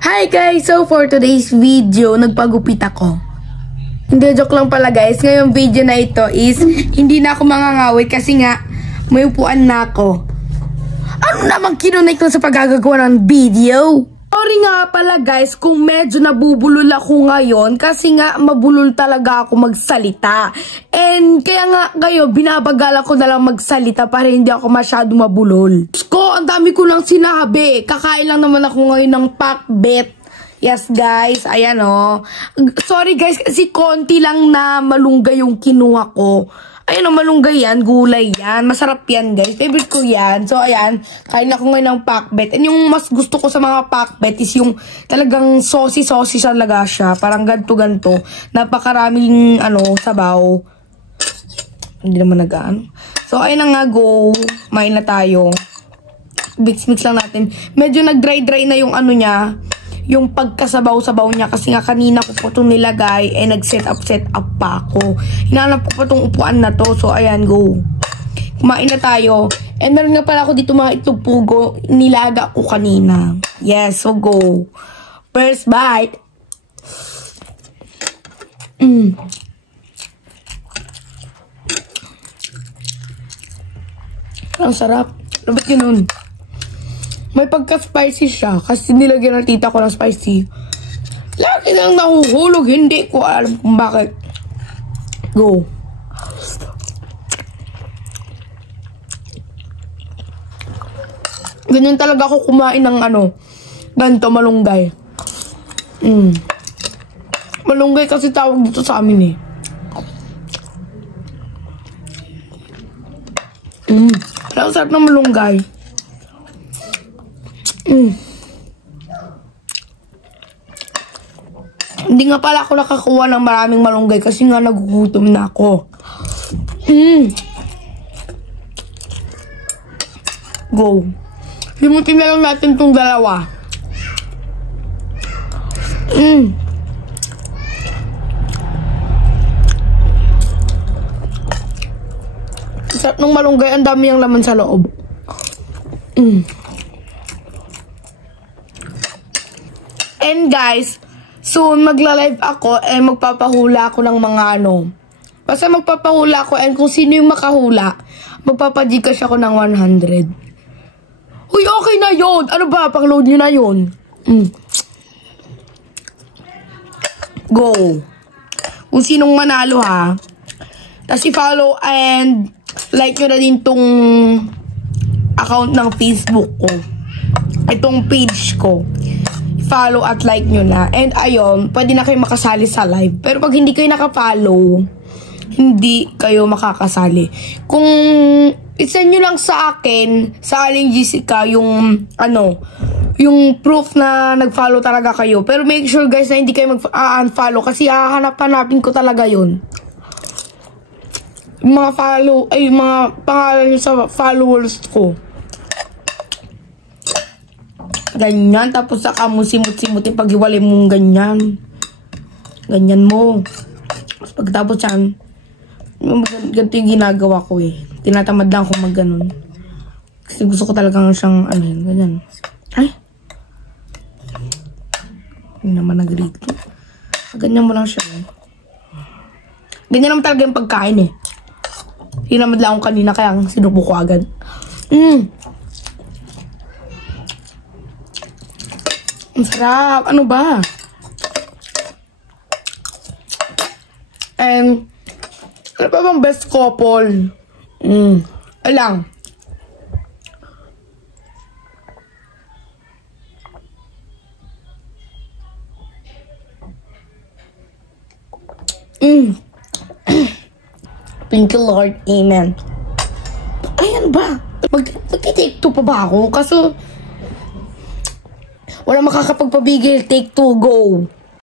Hi guys! So for today's video, nagpagupit ako. Hindi, joke lang pala guys. Ngayong video na ito is, hindi na ako mangangawit kasi nga, may upuan na ako. Ano namang kinunay ko sa paggagawa ng video? Sorry nga pala guys kung medyo nabubulol ako ngayon kasi nga mabulol talaga ako magsalita. And kaya nga kayo, binabagala ko na lang magsalita para hindi ako masyado mabulol. Ko, ang dami ko lang sinabi. Kakain lang naman ako ngayon ng pakbet. Yes guys, ayan o. Sorry guys kasi konti lang na malunggay yung kinuha ko. Ayan o, malunggay yan, gulay yan. Masarap yan guys, favorite ko yan. So ayan, kain ako ngayon ng pakbet. And yung mas gusto ko sa mga pakbet is yung talagang saucy-saucy talaga siya. Parang ganto-ganto. Napakaraming sabaw. Hindi naman nagaan. So ayan na nga, go. Main na tayo. Mix-mix lang natin. Medyo nag-dry-dry na yung niya. Yung pagkasabaw-sabaw niya kasi nga kanina ko po itong nilagay nag-set up pa ako. Hinanap ko pa itong upuan na to. So, ayan, go. Kumain na tayo. And meron nga pala ako dito mga itlog pugo. Nilaga ko kanina. Yes, so go. First bite. Ang sarap. Labat yun nun. May pagka-spicy siya kasi nilagyan ng tita ko ng spicy. Lagi nang nahuhulog, hindi ko alam kung bakit. Go. Ganyan talaga ako kumain ng ganito, malunggay. Malunggay kasi tawag dito sa amin Ang sarap ng malunggay. Hindi nga pala ako nakakuha ng maraming malunggay kasi nga nagugutom na ako. Go. Limutin na lang natin itong dalawa. Sarap ng malunggay, ang dami yung laman sa loob. And guys, soon magla-live ako magpapahula ako ng mga Basta magpapahula ako and kung sino yung makahula, magpapagcash ako ng 100. Uy, okay na yun! Ano ba? Pang-load nyo na yun. Go. Kung sinong manalo ha. Tapos i-follow and like nyo na din tong account ng Facebook ko. Itong page ko. Follow at like nyo na. And ayun, pwede na kayo makasali sa live. Pero pag hindi kayo naka-follow, hindi kayo makakasali. Kung isend nyo lang sa akin, sa Aling Jessica, yung yung proof na nag-follow talaga kayo. Pero make sure guys na hindi kayo mag-unfollow kasi hahanap-hanapin ko talaga yun. Yung mga mga pangalan nyo sa followers ko. Ganyan, tapos saka mo simut-simutin pag-iwalay mong ganyan. Ganyan mo. Tapos pagtapos yan, ganito yung ginagawa ko Tinatamad lang ako mag-ganon. Kasi gusto ko talagang siyang, ganyan. Ay! Hindi naman nag-rito. Ganyan mo lang siya. Ganyan naman talaga yung pagkain Hinamad lang ako kanina kaya sinubo ko agad. Ang sarap. Ano ba? Ano pa bang best couple? Alang. Thank you Lord. Amen. Ayan ba? Mag-take two pa ba ako? Kaso wala makakapagpabigil. Take two, go.